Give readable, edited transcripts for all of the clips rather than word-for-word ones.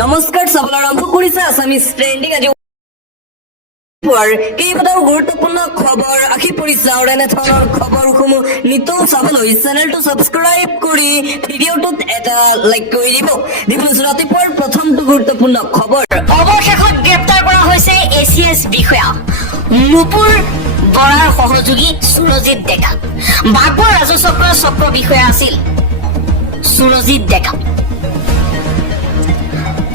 নমস্কাৰ চাবলৈ আৰম্ভ কৰিছে আছামিজ ট্ৰেণ্ডিং আজি কেইবাটাও গুৰুত্বপূৰ্ণ খবৰ আশী পৰিছে আৰু এনেধৰণৰ খবৰসমূহ নিতৌ চাবলৈ চেনেলটো ছাবস্ক্ৰাইব কৰি ভিডিঅ'টোত এটা লাইক কৰি দিব ৰাতিপুৱাৰ প্ৰথমটো গুৰুত্বপূৰ্ণ খবৰ অৱশেষত গ্ৰেপ্তাৰ কৰা হৈছে এচিএছ বিষয়া নুপুৰ বৰাৰ সহযোগী সুৰজিৎ ডেকা বাগবৰ ৰাজচক্ৰৰ চক্ৰ বিষয়া আছিল সুৰজিৎ ডেকা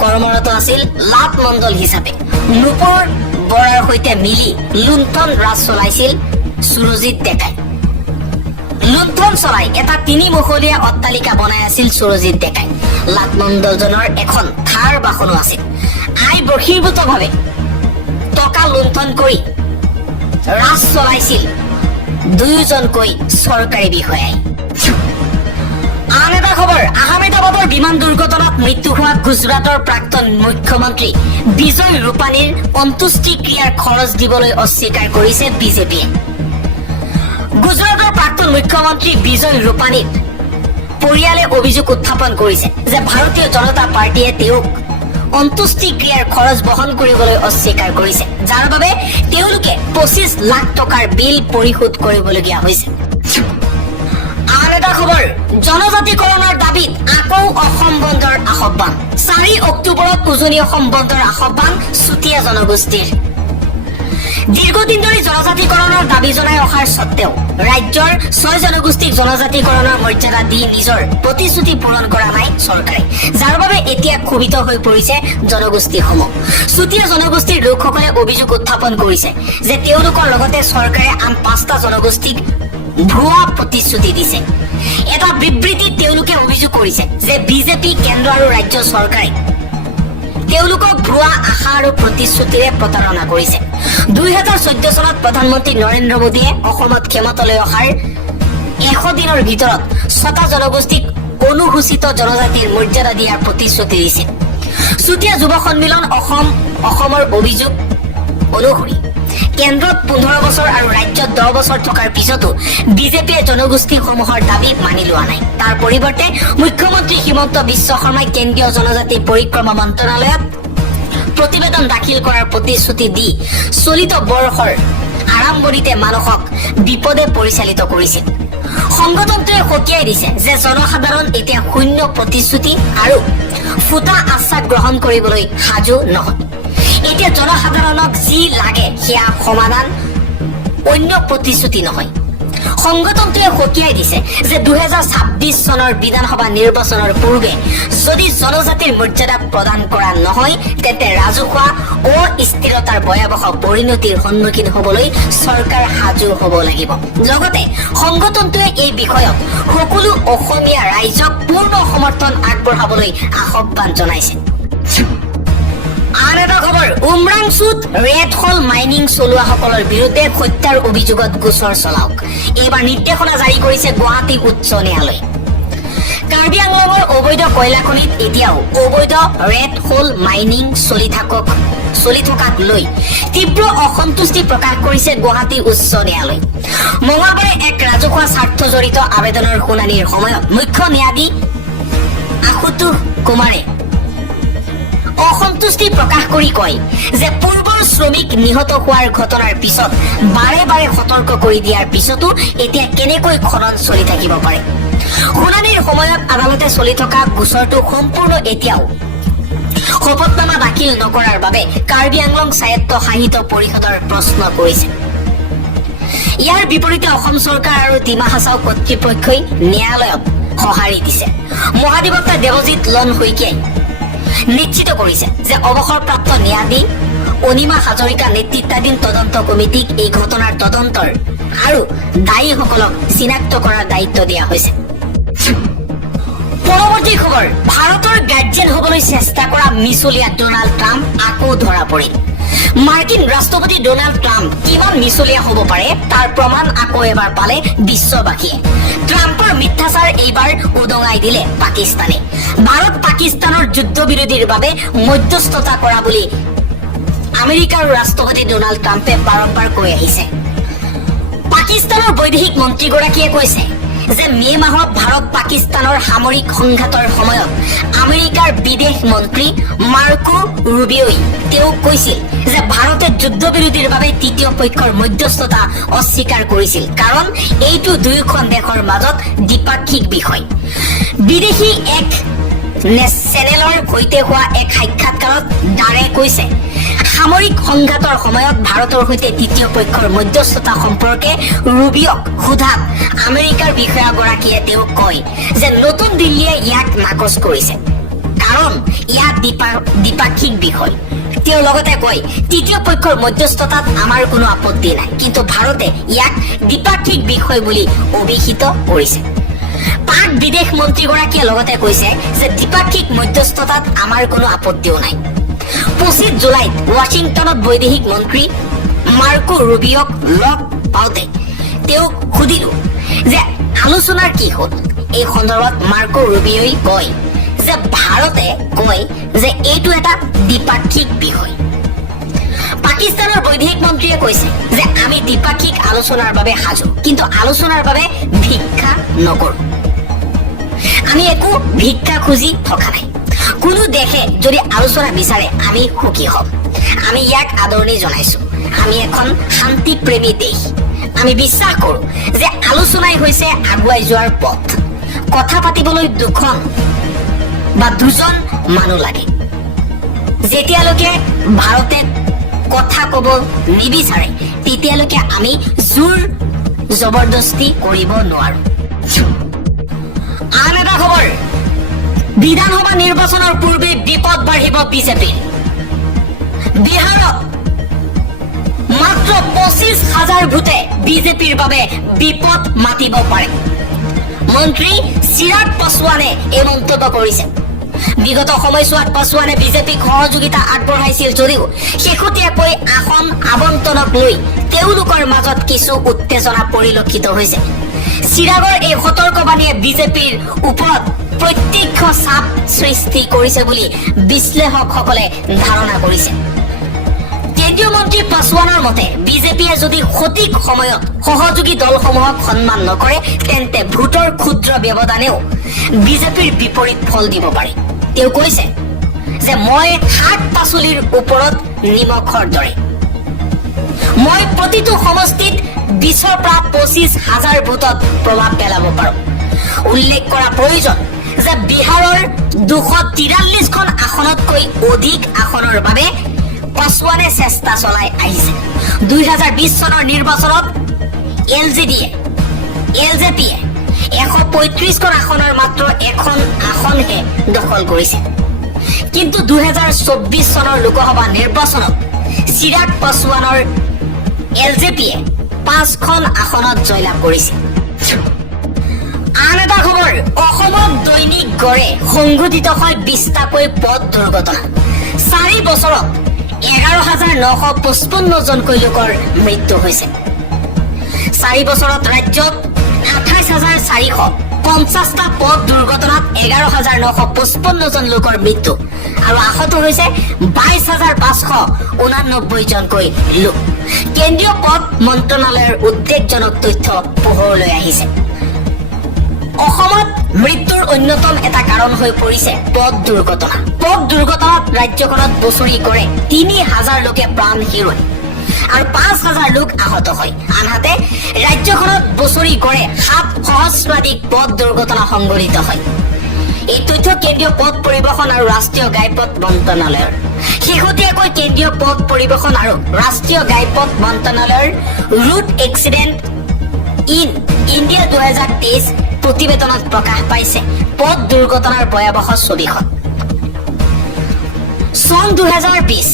কৰ্মৰত আছিল লাট মণ্ডল হিচাপে নুপুৰ বৰাৰ সৈতে মিলি লুণ্ঠন ৰাজ চলাইছিল সুৰজিৎ ডেকাই লুণ্ঠন চলাই এটা 3 মহলীয়া অট্টালিকা বনাই আছিল সুৰজিৎ ডেকাই লাট মণ্ডলজনৰ এখন থাৰ বাহনো আছিল আই বহিৰ্ভূতভাৱে টকা লুণ্ঠন কৰি ৰাজ চলাইছিল দুয়োজনকৈ চৰকাৰী বিষয়াই আন এটা খবৰ আহমেদাবাদৰ বিমান দুৰ্ঘটনাত মৃত্যু হোৱা গুজৰাটৰ প্ৰাক্তন মুখ্যমন্ত্ৰী বিজয় ৰূপানীৰ অন্ত্যেষ্টিক্ৰিয়াৰ খৰচ দিবলৈ অস্বীকাৰ কৰিছে বিজেপিয়ে গুজৰাটৰ প্ৰাক্তন মুখ্যমন্ত্ৰী বিজয় ৰূপানীৰ পৰিয়ালে অভিযোগ উত্থাপন কৰিছে যে ভাৰতীয় জনতা পাৰ্টিয়ে তেওঁক অন্ত্যেষ্টিক্ৰিয়াৰ খৰচ বহন কৰিবলৈ অস্বীকাৰ কৰিছে যাৰ বাবে তেওঁলোকে 25 লাখ টকাৰ বিল পৰিশোধ কৰিবলগীয়া হৈছে আন এটা খবৰ জনজাতিকৰণৰ দাবীত আকৌ অসম বন্ধৰ আহ্বান 4 অক্টোবৰত উজনি অসম বন্ধৰ আহ্বান চুতীয়া জনগোষ্ঠীৰ দীৰ্ঘদিন ধৰি জনজাতিকৰণৰ দাবী জনাই অহাৰ স্বত্তেও ৰাজ্যৰ 6 জনগোষ্ঠীক জনজাতিকৰণৰ মৰ্যাদা দি নিজৰ প্ৰতিশ্ৰুতি পূৰণ কৰা নাই চৰকাৰে যাৰ বাবে এতিয়া ক্ষোভিত হৈ পৰিছে জনগোষ্ঠীসমূহ চুতীয়া জনগোষ্ঠীৰ লোকসকলে অভিযোগ উত্থাপন কৰিছে যে তেওঁলোকৰ লগতে চৰকাৰে আন 5টা জনগোষ্ঠীক ভুৱা প্ৰতিশ্ৰুতি দিছে এটা বিবৃতিত তেওঁলোকে অভিযোগ কৰিছে যে বিজেপি কেন্দ্ৰ আৰু ৰাজ্য চৰকাৰে তেওঁলোকক ভুৱা আশা আৰু প্ৰতিশ্ৰুতিৰে প্ৰতাৰণা কৰিছে 2014 চনত প্ৰধানমন্ত্ৰী নৰেন্দ্ৰ মোদীয়ে অসমত ক্ষমতালৈ অহাৰ 100 দিনৰ ভিতৰত 6টা জনগোষ্ঠীক অনুসূচিত জনজাতিৰ মৰ্যাদা দিয়াৰ প্ৰতিশ্ৰুতি দিছিল চুতীয়া যুৱ সন্মিলন অসমৰ অভিযোগ অনুসৰি কেন্দ্ৰত 15 বছৰ আৰু ৰাজ্যত 10 বছৰ থকাৰ পিছতো বিজেপিয়ে জনগোষ্ঠীসমূহৰ দাবী মানি লোৱা নাই তাৰ পৰিৱৰ্তে মুখ্যমন্ত্ৰী হিমন্ত বিশ্ব শৰ্মাই কেন্দ্ৰীয় জনজাতি পৰিক্ৰমা মন্ত্ৰালয়ত প্ৰতিবেদন দাখিল কৰাৰ প্ৰতিশ্ৰুতি দি চলিত বৰ্ষৰ আৰম্ভণিতে মানুহক বিপদে পৰিচালিত কৰিছিল সংগঠনটোৱে সকীয়াই দিছে যে জনসাধাৰণ এতিয়া শূন্য প্ৰতিশ্ৰুতি আৰু ফুটা আশ্বাস গ্ৰহণ কৰিবলৈ সাজু নহয় এতিয়া জনসাধাৰণক যি লাগে সেয়া সমাধান অন্য প্ৰতিশ্ৰুতি নহয় সংগঠনটোৱে সকীয়াই দিছে যে 2026 চনৰ বিধানসভা নিৰ্বাচনৰ পূৰ্বে যদি জনজাতিৰ মৰ্যাদা প্ৰদান কৰা নহয় তেন্তে ৰাজহুৱা অস্থিৰতাৰ ভয়াৱহ পৰিণতিৰ সন্মুখীন হ'বলৈ চৰকাৰ সাজু হ'ব লাগিব লগতে সংগঠনটোৱে এই বিষয়ত সকলো অসমীয়া ৰাইজক পূৰ্ণ সমৰ্থন আগবঢ়াবলৈ আহ্বান জনাইছে আন এটা খবৰ উমৰাংচুত ৰেড হল মাইনিং চলোৱাসকলৰ বিৰুদ্ধে হত্যাৰ অভিযোগত গোচৰ চলাওক এইবাৰ নিৰ্দেশনা জাৰি কৰিছে গুৱাহাটী উচ্চ ন্যায়ালয়ে কাৰ্বি আংলঙৰ অবৈধ কয়লা খনিত এতিয়াও অবৈধ ৰেড হল মাইনিং চলি থকাক লৈ তীব্ৰ অসন্তুষ্টি প্ৰকাশ কৰিছে গুৱাহাটী উচ্চ ন্যায়ালয় মঙলবাৰে এক ৰাজহুৱা স্বাৰ্থ জড়িত আবেদনৰ শুনানিৰ সময়ত মুখ্য ন্যায়াধীশ আশুতোষ কুমাৰে অসন্তুষ্টি প্ৰকাশ কৰি কয় যে পূৰ্বৰ শ্ৰমিক নিহত হোৱাৰ ঘটনাৰ পিছত বাৰে বাৰে সতৰ্ক কৰি দিয়াৰ পিছতো এতিয়া কেনেকৈ খনন চলি থাকিব পাৰে শুনানিৰ সময়ত আদালতে চলি থকা গোচৰটো সম্পূৰ্ণ এতিয়াও শপতনামা দাখিল নকৰাৰ বাবে কাৰ্বি আংলং স্বায়ত্ত শাসিত পৰিষদৰ প্ৰশ্ন কৰিছে ইয়াৰ বিপৰীতে অসম চৰকাৰ আৰু ডিমা হাছাও কৰ্তৃপক্ষই ন্যায়ালয়ত সঁহাৰি দিছে মহাধিবক্তা দেৱজিৎ লন শইকীয়াই নিশ্চিত কৰিছে যে অৱসৰপ্ৰাপ্ত ন্যায়াধীশ অনিমা হাজৰিকা নেতৃত্বাধীন তদন্ত কমিটিক এই ঘটনাৰ তদন্তৰ আৰু দায়ীসকলক চিনাক্ত কৰাৰ দায়িত্ব দিয়া হৈছে পৰৱৰ্তী খবৰ ভাৰতৰ গাৰ্জেন হ'বলৈ চেষ্টা কৰা মিছলীয়া ডোনাল্ড ট্ৰাম্প আকৌ ধৰা পৰিল মাৰ্কিন ৰাষ্ট্ৰপতি ডোনাল্ড ট্ৰাম্প কিমান মিছলীয়া হ'ব পাৰে তাৰ প্ৰমাণ আকৌ এবাৰ পালে বিশ্ববাসীয়ে ট্ৰাম্পৰ মিথ্যাচাৰ এইবাৰ উদঙাই দিলে পাকিস্তানে ভাৰত পাকিস্তানৰ যুদ্ধবিৰোধীৰ বাবে মধ্যস্থতা কৰা বুলি আমেৰিকাৰ ৰাষ্ট্ৰপতি ডোনাল্ড ট্ৰাম্পে বাৰম্বাৰ কৈ আহিছে পাকিস্তানৰ বৈদেশিক মন্ত্ৰীগৰাকীয়ে কৈছে যে মে মাহত ভাৰত পাকিস্তানৰ সামৰিক সংঘাতৰ সময়ত আমেৰিকাৰ বিদেশ মন্ত্ৰী মাৰ্কো ৰুবিঅই তেওঁ কৈছিল যে ভাৰতে যুদ্ধবিৰতিৰ বাবে তৃতীয় পক্ষৰ মধ্যস্থতা অস্বীকাৰ কৰিছিল কাৰণ এইটো দুয়োখন দেশৰ মাজত দ্বিপাক্ষিক বিষয়। বিদেশী এক চেনেলৰ সৈতে হোৱা এক সাক্ষাৎকাৰত ডাৰে কৈছে সামৰিক সংঘাতৰ সময়ত ভাৰতৰ সৈতে তৃতীয় পক্ষৰ মধ্যস্থতা সম্পৰ্কে ৰুবিঅক সোধাত আমেৰিকাৰ বিষয়াগৰাকীয়ে তেওঁক কয় যে নতুন দিল্লীয়ে ইয়াক নাকচ কৰিছে কাৰণ ইয়াত দ্বিপাক্ষিক বিষয়। তেওঁ লগতে কয় তৃতীয় পক্ষৰ মধ্যস্থতাত আমাৰ কোনো আপত্তি নাই কিন্তু ভাৰতে ইয়াক দ্বিপাক্ষিক বিষয় বুলি অভিহিত কৰিছে। পাক বিদেশ মন্ত্ৰীগৰাকীয়ে লগতে কৈছে যে দ্বিপাক্ষিক মধ্যস্থতাত আমাৰ কোনো আপত্তিও নাই। 25 জুলাইত ৱাশ্বিংটনত বৈদেশিক মন্ত্ৰী মাৰ্কো ৰুবিঅক লগ পাওঁতে তেওঁক সুধিলো যে আলোচনাৰ কি হ'ল। এই সন্দৰ্ভত মাৰ্কো ৰুবিঅই কয় যে ভাৰতে কয় যে এইটো এটা দ্বিপাক্ষিক বিষয়। পাকিস্তানৰ বৈদেশিক মন্ত্ৰীয়ে কৈছে যে আমি দ্বিপাক্ষিক আলোচনাৰ বাবে সাজু কিন্তু আলোচনাৰ বাবে ভিক্ষা নকৰো। আমি একো ভিক্ষা খুজি থকা নাই। কোনো দেশে যদি আলোচনা বিচাৰে আমি সুখী হ'ম। আমি ইয়াক আদৰণি জনাইছো। আমি এখন শান্তিপ্ৰেমী দেশ। আমি বিশ্বাস কৰো যে আলোচনাই হৈছে আগুৱাই যোৱাৰ পথ। কথা পাতিবলৈ দুজন মানুহ লাগে। যেতিয়ালৈকে ভাৰতে কথা ক'ব নিবিচাৰে তেতিয়ালৈকে আমি জোৰ জবৰদস্তি কৰিব নোৱাৰো। আন এটা খবৰ, বিধানসভা নিৰ্বাচনৰ পূৰ্বে বিপদ বাঢ়িব বিজেপিৰ। বিহাৰত মাত্ৰ 25,000 ভোটে বিজেপিৰ বাবে বিপদ মাতিব পাৰে। মন্ত্ৰী চিৰাগ পাছোৱানে এই মন্তব্য কৰিছে। বিগত সময়ছোৱাত পাছোৱানে বিজেপিক সহযোগিতা আগবঢ়াইছিল যদিও শেহতীয়াকৈ আসন আবণ্টনক লৈ তেওঁলোকৰ মাজত কিছু উত্তেজনা পৰিলক্ষিত হৈছে। চিৰাগৰ এই সতৰ্কবাণীয়ে বিজেপিৰ ওপৰত প্ৰত্যক্ষ চাপ সৃষ্টি কৰিছে বুলি বিশ্লেষকসকলে ধাৰণা কৰিছে। কেন্দ্ৰীয় মন্ত্ৰী পাছোৱানৰ মতে বিজেপিয়ে যদি সঠিক সময়ত সহযোগী দলসমূহক সন্মান নকৰে তেন্তে ভোটৰ ক্ষুদ্ৰ ব্যৱধানেও বিজেপিৰ বিপৰীত ফল দিব পাৰে। তেওঁ কৈছে যে মই শাক পাচলিৰ ওপৰত নিমখৰ দৰে। মই প্ৰতিটো সমষ্টিত 20ৰ পৰা 25,000 ভোটত প্ৰভাৱ পেলাব পাৰো। উল্লেখ কৰা প্ৰয়োজন যে বিহাৰৰ 243খন আসনতকৈ অধিক আসনৰ বাবে পাছোৱানে চেষ্টা চলাই আহিছে। 2020 চনৰ নিৰ্বাচনত এলজেপিয়ে 135খন আসনৰ মাত্ৰ এখন আসনহে দখল কৰিছে। কিন্তু 2024 চনৰ লোকসভা নিৰ্বাচনত চিৰাগ পাছোৱানৰ এলজেপিয়ে 5খন আসনত জয়লাভ কৰিছে। আন এটা খবৰ, অসমত দৈনিক গড়ে সংঘটিত হয় 20টাকৈ পথ দুৰ্ঘটনা। 4 বছৰত 11,955 জনকৈ লোকৰ মৃত্যু হৈছে। 4 বছৰত ৰাজ্যত 28,450টা পথ দুৰ্ঘটনাত 11,955 জন লোকৰ মৃত্যু আৰু আহত হৈছে 22,589 জনকৈ লোক। কেন্দ্ৰীয় পথ মন্ত্ৰালয়ৰ উদ্বেগজনক তথ্য পোহৰলৈ আহিছে। অসমত মৃত্যুৰ অন্যতম এটা কাৰণ হৈ পৰিছে পথ দুৰ্ঘটনা। পথ দুৰ্ঘটনাত ৰাজ্যখনত বছৰি গড়ে 3,000 লোকে প্ৰাণ হেৰুৱায় আৰু 5,000 লোক আহত হয়। আনহাতে ৰাজ্যখনত বছৰি গড়ে 7 সহস্ৰাধিক পথ দুৰ্ঘটনা সংঘটিত হয়। এই তথ্য কেন্দ্ৰীয় পথ পৰিবহণ আৰু ৰাষ্ট্ৰীয় ঘাইপথ মন্ত্ৰালয়ৰ। শেহতীয়াকৈ কেন্দ্ৰীয় পথ পৰিবহণ আৰু ৰাষ্ট্ৰীয় ঘাইপথ মন্ত্ৰালয়ৰ ৰুট এক্সিডেণ্ট ইন ইণ্ডিয়া 2023 প্ৰতিবেদনত প্ৰকাশ পাইছে পথ দুৰ্ঘটনাৰ ভয়াৱহ ছবিখন। চন 2020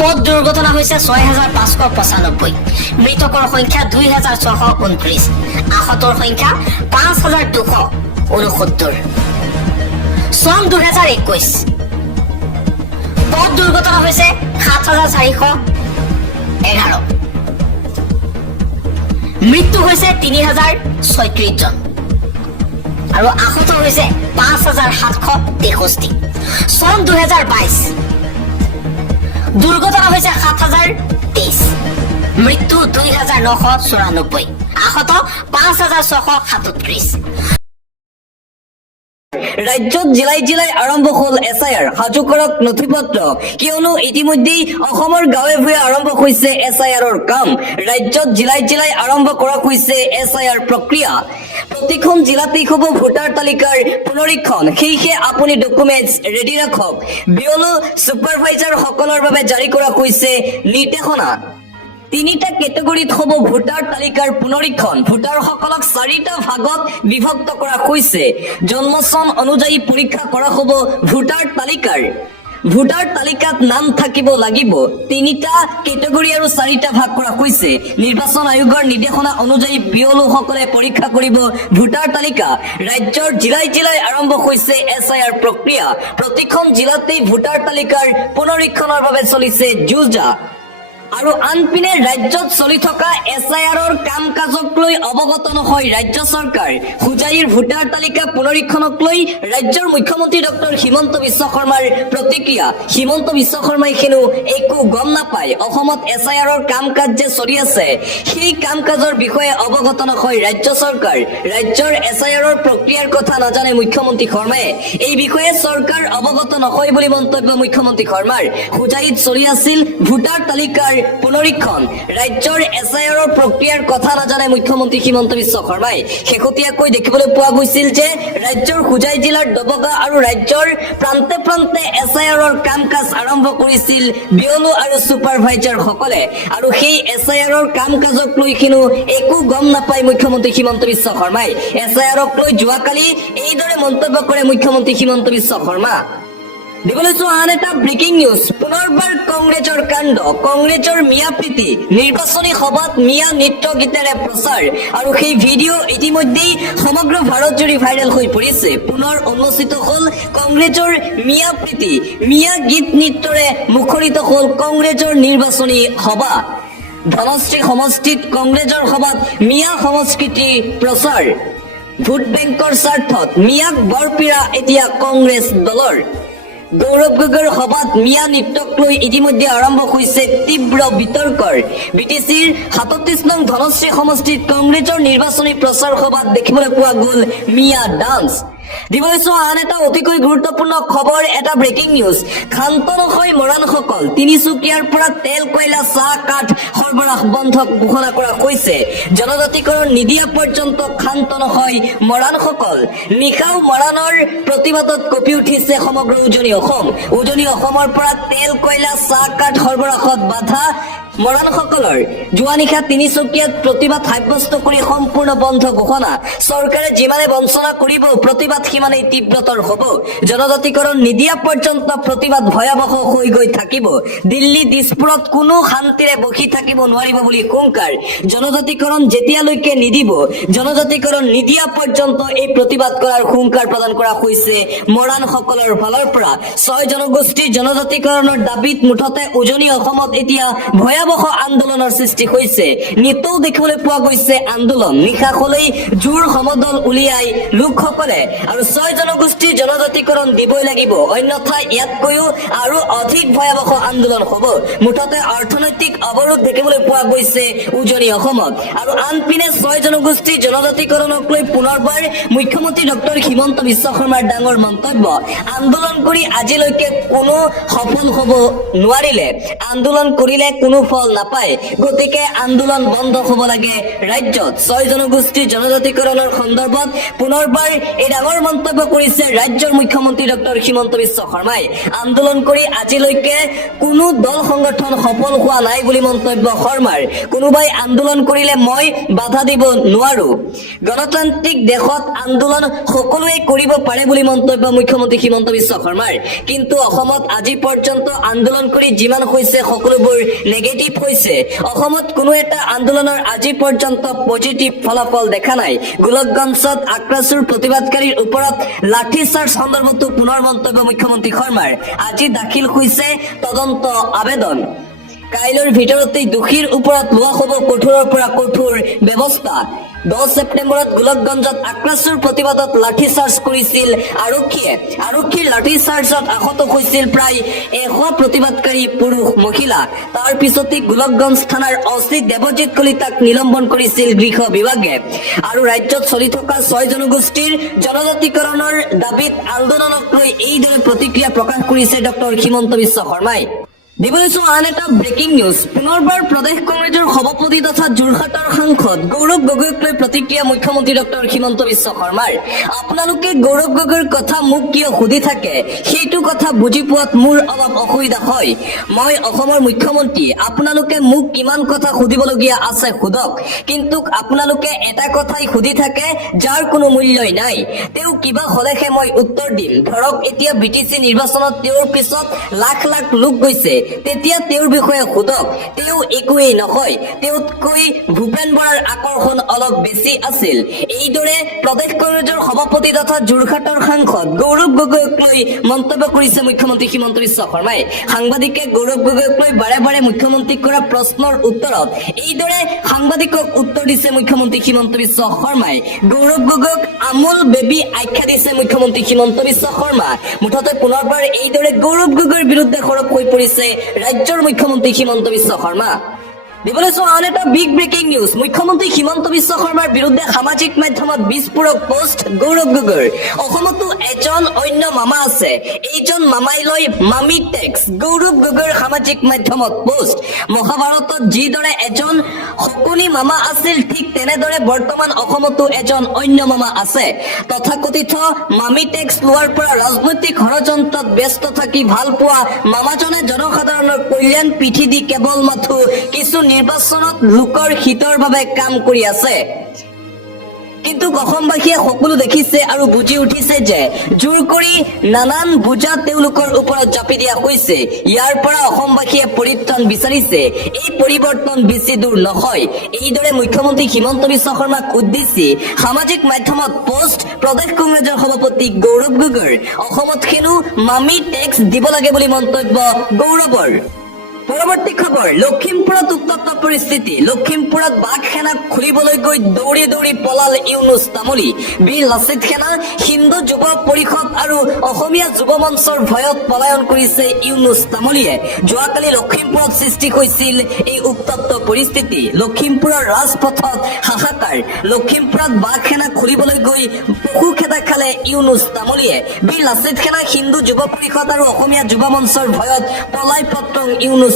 পথ দুৰ্ঘটনা হৈছে 6,595, মৃতকৰ সংখ্যা 2,629, আহতৰ সংখ্যা 5,269। চন 2021 পথ দুৰ্ঘটনা হৈছে 7,411, মৃত্যু হৈছে 3,036 জন আৰু আহত হৈছে 5,763। চন 2022 দুৰ্ঘটনা হৈছে 7,023, মৃত্যু 2994, আহত 5637। ৰাজ্যত জিলাই জিলাই আৰম্ভ হ'ল SIR, সাজু কৰক নথিপত্ৰ, কিয়নো ইতিমধ্যেই অসমৰ গাঁৱে ভূঞে আৰম্ভ হৈছে SIRৰ কাম। ৰাজ্যত জিলাই জিলাই আৰম্ভ কৰা হৈছে SIR প্ৰক্ৰিয়া। প্ৰতিখন জিলাতেই হ'ব ভোটাৰ তালিকাৰ পুনৰীক্ষণ, সেয়েহে আপুনি ডকুমেণ্টছ ৰেডি ৰাখক। বিয়লো ছুপাৰভাইজাৰ সকলৰ বাবে জাৰি কৰা হৈছে নিৰ্দেশনা। 3টা কেটেগৰীত হ'ব ভোটাৰ তালিকাৰ পুনৰীক্ষণ। ভোটাৰসকলক 4টা ভাগত বিভক্ত কৰা হৈছে। জন্ম চন অনুযায়ী পৰীক্ষা কৰা হ'ব ভোটাৰ তালিকাৰ। ভোটাৰ তালিকাত নাম থাকিব লাগিব। 3টা কেটেগৰী আৰু 4টা ভাগ কৰা হৈছে। নিৰ্বাচন আয়োগৰ নিৰ্দেশনা অনুযায়ী বিয়লোসকলে পৰীক্ষা কৰিব ভোটাৰ তালিকা। ৰাজ্যৰ জিলাই জিলাই আৰম্ভ হৈছে SIR প্ৰক্ৰিয়া। প্ৰতিখন জিলাতেই ভোটাৰ তালিকাৰ পুনৰীক্ষণৰ বাবে চলিছে যুঁজা। আৰু আনপিনে ৰাজ্যত চলি থকা SIRৰ কাম কাজক লৈ অৱগত নহয় ৰাজ্য চৰকাৰ। হোজাইৰ ভোটাৰ তালিকা পুনৰীক্ষণক লৈ ৰাজ্যৰ মুখ্যমন্ত্ৰী ডক্টৰ হিমন্ত বিশ্ব শৰ্মাৰ প্ৰতিক্ৰিয়া। হিমন্ত বিশ্ব শৰ্মাই হেনো একো গম নাপায়। অসমত SIRৰ কাম কাজ যে চলি আছে, সেই কাম কাজৰ বিষয়ে অৱগত নহয় ৰাজ্য চৰকাৰ। ৰাজ্যৰ SIRৰ প্ৰক্ৰিয়াৰ কথা নাজানে মুখ্যমন্ত্ৰী শৰ্মাই। এই বিষয়ে চৰকাৰ অৱগত নহয় বুলি মন্তব্য মুখ্যমন্ত্ৰী শৰ্মাৰ। হোজাইত চলি আছিল ভোটাৰ তালিকাৰ পুনৰীক্ষণ। ৰাজ্যৰ SIRৰ প্ৰক্ৰিয়াৰ কথা নাজানে মুখ্যমন্ত্ৰী হিমন্ত বিশ্ব শৰ্মাই। শেহতীয়াকৈ দেখিবলৈ পোৱা গৈছিল যে ৰাজ্যৰ হোজাই জিলাৰ ডবকা আৰু ৰাজ্যৰ প্ৰান্তে প্ৰান্তে SIRৰ কাম কাজ আৰম্ভ কৰিছিল বিয়লো আৰু ছুপাৰভাইজাৰ সকলে। আৰু সেই SIRৰ কাম কাজক লৈ কিনো একো গম নাপায় মুখ্যমন্ত্ৰী হিমন্ত বিশ্ব শৰ্মাই। SIRক লৈ যোৱাকালি এইদৰে মন্তব্য কৰে মুখ্যমন্ত্ৰী হিমন্ত বিশ্ব শৰ্মা। দিবলৈ আন এটা ব্ৰেকিং নিউজ। পুনৰবাৰ কংগ্ৰেছৰ কাণ্ড, কংগ্ৰেছৰ মিয়া প্ৰীতি। নিৰ্বাচনী সভাত মিয়া নৃত্য গীতেৰে প্ৰচাৰ আৰু সেই ভিডিঅ' ইতিমধ্যেই সমগ্ৰ ভাৰতজুৰি ভাইৰেল হৈ পৰিছে। পুনৰ উন্মোচিত হ'ল কংগ্ৰেছৰ মিয়া প্ৰীতি। মিয়া গীত নৃত্যৰে মুখৰিত হ'ল কংগ্ৰেছৰ নিৰ্বাচনী সভা। ধনশ্ৰী সমষ্টিত কংগ্ৰেছৰ সভাত মিয়া সংস্কৃতিৰ প্ৰচাৰ। ভোট বেংকৰ স্বাৰ্থত মিয়াক বৰপীৰা এতিয়া কংগ্ৰেছ দলৰ। গৌৰৱ গগৈৰ সভাত মিয়া নৃত্যক লৈ ইতিমধ্যে আৰম্ভ হৈছে তীব্ৰ বিতৰ্কৰ। BTCৰ 37 নং ধনশ্ৰী সমষ্টিত কংগ্ৰেছৰ নিৰ্বাচনী প্ৰচাৰ সভাত দেখিবলৈ পোৱা গ'ল মিয়া ডান্স। দিবলৈ আন এটা অতিকৈ গুৰুত্বপূৰ্ণ খবৰ, এটা ব্ৰেকিং নিউজ। ক্ষান্ত নহয় মৰাণসকল। তিনিচুকীয়াৰ পৰা তেল, কয়লা, চাহ, কাঠ সৰবৰাহ বন্ধ ঘোষণা কৰা হৈছে। জনজাতিকৰণ নিদিয়া পৰ্যন্ত ক্ষান্ত নহয় মৰাণসকল। নিশাও মৰাণৰ প্ৰতিবাদত কঁপি উঠিছে সমগ্ৰ উজনি অসম। উজনি অসমৰ পৰা তেল, কয়লা, চাহ, কাঠ সৰবৰাহত বাধা মৰাণসকলৰ। যোৱা নিশা তিনিচুকীয়াত প্ৰতিবাদ সাব্যস্ত কৰি সম্পূৰ্ণ বন্ধ ঘোষণা। চৰকাৰে যিমানে বঞ্চনা কৰিব প্ৰতিবাদ সিমানেই তীব্ৰতৰ হ'ব। জনজাতিকৰণ নিদিয়া পৰ্যন্ত প্ৰতিবাদ ভয়াৱহ হৈ গৈ থাকিব। দিল্লী দিছপুৰত কোনো শান্তিৰে বহি থাকিব নোৱাৰিব বুলি হুংকাৰ। জনজাতিকৰণ যেতিয়ালৈকে নিদিব, জনজাতিকৰণ নিদিয়া পৰ্যন্ত এই প্ৰতিবাদ কৰাৰ হুংকাৰ প্ৰদান কৰা হৈছে মৰাণসকলৰ ফালৰ পৰা। 6 জনগোষ্ঠীৰ জনজাতিকৰণৰ দাবীত মুঠতে উজনি অসমত এতিয়া ভয়াৱহ আন্দোলনৰ সৃষ্টি হৈছে। নিতৌ দেখিবলৈ পোৱা গৈছে আন্দোলন। নিশা হলেই জোৰ সমদল উলিয়াই লোকসকলে আৰু 6 জনগোষ্ঠীৰ জনজাতিকৰণ দিবই লাগিব, অন্যথা ইয়াতকৈও আৰু অধিক ভয়াৱহ আন্দোলন হ'ব। মুঠতে অৰ্থনৈতিক অৱৰোধ দেখিবলৈ পোৱা গৈছে উজনি অসমত। আৰু আনপিনে 6 জনগোষ্ঠীৰ জনজাতিকৰণক লৈ পুনৰবাৰ মুখ্যমন্ত্ৰী ডক্টৰ হিমন্ত বিশ্ব শৰ্মাৰ ডাঙৰ মন্তব্য। আন্দোলন কৰি আজিলৈকে কোনো সফল হ'ব নোৱাৰিলে, আন্দোলন কৰিলে কোনো ফল নাপায়, গতিকে আন্দোলন বন্ধ হ'ব লাগে ৰাজ্যত। 6 জনগোষ্ঠীৰ জনজাতিকৰণৰ সন্দৰ্ভত পুনৰবাৰ এই ডাঙৰ মন্তব্য কৰিছে ৰাজ্যৰ মুখ্যমন্ত্ৰী ডক্টৰ হিমন্ত বিশ্ব শৰ্মাই। আন্দোলন কৰি আজিলৈকে কোনো দল সংগঠন সফল হোৱা নাই বুলি মন্তব্য শৰ্মাৰ। কোনোবাই আন্দোলন কৰিলে মই বাধা দিব নোৱাৰো। গণতান্ত্ৰিক দেশত আন্দোলন সকলোৱে কৰিব পাৰে বুলি মন্তব্য মুখ্যমন্ত্ৰী হিমন্ত বিশ্ব শৰ্মাৰ। কিন্তু অসমত আজি পৰ্যন্ত আন্দোলন কৰি যিমান হৈছে সকলোবোৰ নেগেটিভ হৈছে। অসমত কোনো এটা আন্দোলনৰ আজি পৰ্যন্ত পজিটিভ ফলাফল দেখা নাই। গোলকগঞ্জত আক্ৰাচুৰ প্ৰতিবাদকাৰীৰ ওপৰত লাঠি চাৰ্জ সন্দৰ্ভতো পুনৰ মন্তব্য মুখ্যমন্ত্ৰী শৰ্মাৰ। আজি দাখিল হৈছে তদন্ত আবেদন। কাইলৈৰ ভিতৰতেই দোষীৰ ওপৰত লোৱা হ'ব কঠোৰৰ পৰা কঠোৰ ব্যৱস্থা 10 ছেপ্টেম্বৰত গোলকগঞ্জত আক্ৰাছৰ প্ৰতিবাদত লাঠিচাৰ্জ কৰিছিল আৰক্ষীৰ লাঠিচাৰ্জত আহত হৈছিল প্ৰায় 100 প্ৰতিবাদকাৰী পুৰুষ মহিলা তাৰ পিছতে গোলকগঞ্জ থানাৰ অচি দেৱজিৎ কলিতাক নিলম্বন কৰিছিল গৃহ বিভাগে আৰু ৰাজ্যত চলি থকা 6 জনগোষ্ঠীৰ জনজাতিকৰণৰ দাবীত আন্দোলনক লৈ এইদৰে প্ৰতিক্ৰিয়া প্ৰকাশ কৰিছে ডক্টৰ হিমন্ত বিশ্ব শৰ্মাই দিবলৈছো আন এটা ব্ৰেকিং নিউজ পুনৰবাৰ প্ৰদেশ কংগ্ৰেছৰ সভাপতি তথা যোৰহাটৰ সাংসদ গৌৰৱ গগৈক লৈ প্ৰতিক্ৰিয়া মুখ্যমন্ত্ৰী ডক্টৰ হিমন্ত বিশ্ব শৰ্মাৰ আপোনালোকে গৌৰৱ গগৈৰ কথা মোক কিয় সুধি থাকে সেইটো কথা বুজি পোৱাত মোৰ অলপ অসুবিধা হয় মই অসমৰ মুখ্যমন্ত্ৰী আপোনালোকে মোক কিমান কথা সুধিবলগীয়া আছে সোধক কিন্তু আপোনালোকে এটা কথাই সুধি থাকে যাৰ কোনো মূল্যই নাই তেওঁ কিবা হলেহে মই উত্তৰ দিম ধৰক এতিয়া বিটিচি নিৰ্বাচনত তেওঁৰ পিছত লাখ লাখ লোক গৈছে তেতিয়া তেওঁৰ বিষয়ে সোধক তেওঁ একোৱেই নহয় তেওঁতকৈ ভূপেন বৰাৰ আকৰ্ষণ অলপ বেছি আছিল এইদৰে প্ৰদেশ কংগ্ৰেছৰ সভাপতি তথা যোৰহাটৰ সাংসদ গৌৰৱ গগৈক লৈ মন্তব্য কৰিছে মুখ্যমন্ত্ৰী হিমন্ত বিশ্ব শৰ্মাই সাংবাদিকে গৌৰৱ গগৈক লৈ বাৰে বাৰে মুখ্যমন্ত্ৰীক কৰা প্ৰশ্নৰ উত্তৰত এইদৰে সাংবাদিকক উত্তৰ দিছে মুখ্যমন্ত্ৰী হিমন্ত বিশ্ব শৰ্মাই গৌৰৱ গগৈক আমুল বেবী আখ্যা দিছে মুখ্যমন্ত্ৰী হিমন্ত বিশ্ব শৰ্মা মুঠতে পুনৰবাৰ এইদৰে গৌৰৱ গগৈৰ বিৰুদ্ধে সৰব হৈ পৰিছে ৰাজ্যৰ মুখ্যমন্ত্ৰী হিমন্ত বিশ্ব শৰ্মা দিবলৈছো আন এটা বিগ ব্ৰেকিং নিউজ মুখ্যমন্ত্ৰী হিমন্ত বিশ্ব শৰ্মাৰ বিৰুদ্ধে সামাজিক মাধ্যমত বিস্ফোৰক পোষ্ট গৌৰৱ গগৈৰ অসমতো এজন অন্য মামা আছে এইজন মামাই লৈ মামি টেক্স গৌৰৱ গগৈৰ সামাজিক মাধ্যমত পোষ্ট মহাভাৰতত যিদৰে এজন শকুনি মামা আছিল ঠিক তেনেদৰে বৰ্তমান অসমতো এজন অন্য মামা আছে তথাকথিত মামি টেক্স লোৱাৰ পৰা ৰাজনৈতিক ষড়যন্ত্ৰত ব্যস্ত থাকি ভাল পোৱা মামাজনে জনসাধাৰণৰ কল্যাণ পিঠি দি কেৱল মাথো কিছু নিৰ্বাচনত লোকৰ হিতৰ বাবে কাম কৰি আছে কিন্তু অসমবাসীয়ে সকলো দেখিছে আৰু বুজি উঠিছে যে জোৰ কৰি নানান বুজা তেওঁলোকৰ ওপৰত জাপি দিয়া হৈছে ইয়াৰ পৰা অসমবাসীয়ে পৰিত্ৰাণ বিচাৰিছে এই পৰিৱৰ্তন বেছি দূৰ নহয় এইদৰে মুখ্যমন্ত্ৰী হিমন্ত বিশ্ব শৰ্মাক উদ্দেশ্যি সামাজিক মাধ্যমত পোষ্ট প্ৰদেশ কংগ্ৰেছৰ সভাপতি গৌৰৱ গগৈৰ অসমত হেনো মামি টেক্স দিব লাগে বুলি মন্তব্য গৌৰৱৰ পৰৱৰ্তী খবৰ লখিমপুৰত উত্তপ্ত পৰিস্থিতি লখিমপুৰত বাঘ সেনা খুলিবলৈ গৈ দৌৰি দৌৰি পলাল ইউনুছ তামুলী বীৰ লাচিত সেনা হিন্দু যুৱ পৰিষদ আৰু অসমীয়া যুৱ মঞ্চৰ ভয়ত পলায়ন কৰিছে ইউনুছ তামুলীয়ে যোৱাকালি লখিমপুৰত সৃষ্টি হৈছিল এই উত্তপ্ত পৰিস্থিতি লখিমপুৰৰ ৰাজপথত হাহাকাৰ লখিমপুৰত বাঘ সেনা খুলিবলৈ গৈ পশু খেদা খালে ইউনুছ তামুলীয়ে বীৰ লাচিত সেনা হিন্দু যুৱ পৰিষদ আৰু অসমীয়া যুৱ মঞ্চৰ ভয়ত পলাই পত্ৰং ইউনুছ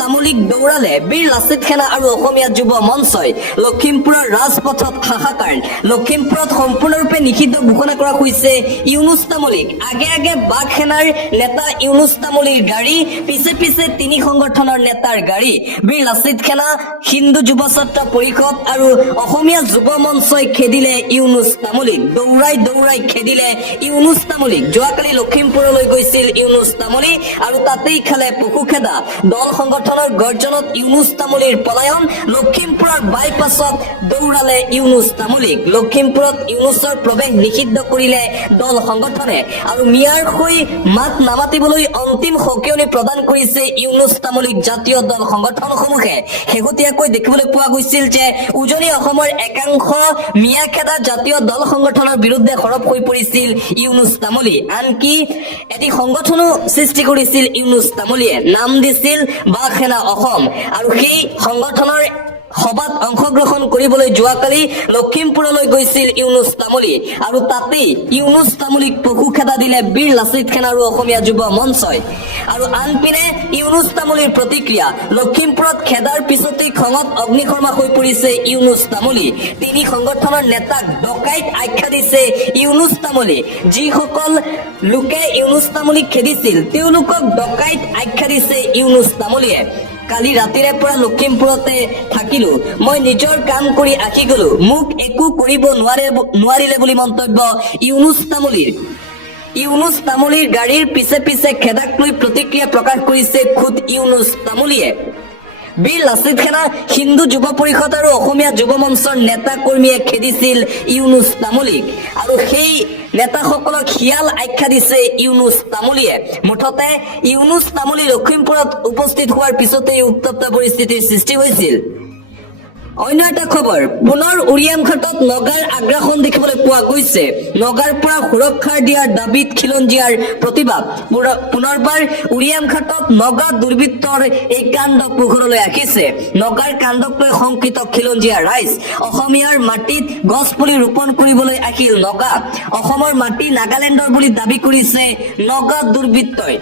তামুলীক দৌৰালে বীৰ লাচিত সেনা আৰু অসমীয়া যুৱ মঞ্চই লখিমপুৰৰ ৰাজপথত হাহাকাৰ লখিমপুৰত সম্পূৰ্ণৰূপে নিষিদ্ধ ঘোষণা কৰা হৈছে ইউনুছ তামুলীক আগে বাঘ সেনাৰ নেতা ইউনুছ তামুলীৰ গাড়ী পিছে পিছে তিনি সংগঠনৰ নেতাৰ গাড়ী বীৰ লাচিত সেনা হিন্দু যুৱ ছাত্ৰ পৰিষদ আৰু অসমীয়া যুৱ মঞ্চই খেদিলে ইউনুছ তামুলীক দৌৰাই খেদিলে ইউনুছ তামুলীক যোৱাকালি লখিমপুৰলৈ গৈছিল ইউনুছ তামুলী আৰু তাতেই খালে পশু খেদা দল সংগঠনৰ গৰ্জনত ইউনুছ তামুলীৰ পলায়ন লখিমপুৰৰ বাইপাছত দৌৰালে ইউনুছ তামুলীক লখিমপুৰত ইউনুছৰ প্ৰৱেশ নিষিদ্ধ কৰিলে দল সংগঠনে আৰু মিয়াৰ হৈ মাত নামাতিবলৈ অন্তিম সকিয়নি প্ৰদান কৰিছে ইউনুছ তামুলীক জাতীয় দল সংগঠনসমূহে শেহতীয়াকৈ দেখিবলৈ পোৱা গৈছিল যে উজনি অসমৰ একাংশ মিয়াখেদা জাতীয় দল সংগঠনৰ বিৰুদ্ধে সৰব হৈ পৰিছিল ইউনুছ তামুলী আনকি এটি সংগঠনো সৃষ্টি কৰিছিল ইউনুছ তামুলীয়ে নাম দিছিল বাঘ সেনা অসম আৰু সেই সংগঠনৰ সভাত অংশগ্ৰহণ কৰিবলৈ যোৱাকালি লখিমপুৰলৈ গৈছিল ইউনুছ তামুলী আৰু তাতেই ইউনুছ তামুলীক পশু খেদা দিলে বীৰ লাচিত সেনা আৰু অসমীয়া যুৱ মঞ্চই আৰু আনপিনে ইউনুছ তামুলীৰ প্ৰতিক্ৰিয়া লখিমপুৰত খেদাৰ পিছতেই খঙত অগ্নিশৰ্মা হৈ পৰিছে ইউনুছ তামুলী তিনি সংগঠনৰ নেতাক ডকাইত আখ্যা দিছে ইউনুছ তামুলী যিসকল লোকে ইউনুছ তামুলীক খেদিছিল তেওঁলোকক ডকাইত আখ্যা দিছে ইউনুছ তামুলীয়ে কালি ৰাতিৰে পৰা লখিমপুৰতে থাকিলো মই নিজৰ কাম কৰি আহি গলো মোক একো কৰিব নোৱাৰিলে বুলি মন্তব্য ইউনুছ তামুলীৰ গাড়ীৰ পিছে পিছে খেদাক লৈ প্ৰতিক্ৰিয়া প্ৰকাশ কৰিছে খুদ ইউনুছ তামুলীয়ে বীৰ লাচিত সেনা হিন্দু যুৱ পৰিষদ আৰু অসমীয়া যুৱ মঞ্চৰ নেতা কৰ্মীয়ে খেদিছিল ইউনুছ তামুলীক আৰু সেই নেতাসকলক শিয়াল আখ্যা দিছে ইউনুছ তামুলীয়ে। মুঠতে ইউনুছ তামুলী লখিমপুৰত উপস্থিত হোৱাৰ পিছতেই উত্তপ্ত পৰিস্থিতিৰ সৃষ্টি হৈছিল। অন্য এটা খবৰ, পুনৰ উৰিয়াম ঘাটত নগাৰ আগ্ৰাসন দেখিবলৈ পোৱা গৈছে। নগাৰ পৰা সুৰক্ষা দিয়াৰ দাবীত খিলঞ্জীয়াৰ প্ৰতিবাদ। পুনৰবাৰ উৰিয়াম ঘাটত নগা দুৰ্বৃত্তৰ এই কাণ্ড পোহৰলৈ আহিছে। নগাৰ কাণ্ডক লৈ শংকিত খিলঞ্জীয়া ৰাইজ। অসমীয়াৰ মাটিত গছ পুলি ৰোপণ কৰিবলৈ আহিল নগা। অসমৰ মাটি নাগালেণ্ডৰ বুলি দাবী কৰিছে নগা দুৰ্বৃত্তই।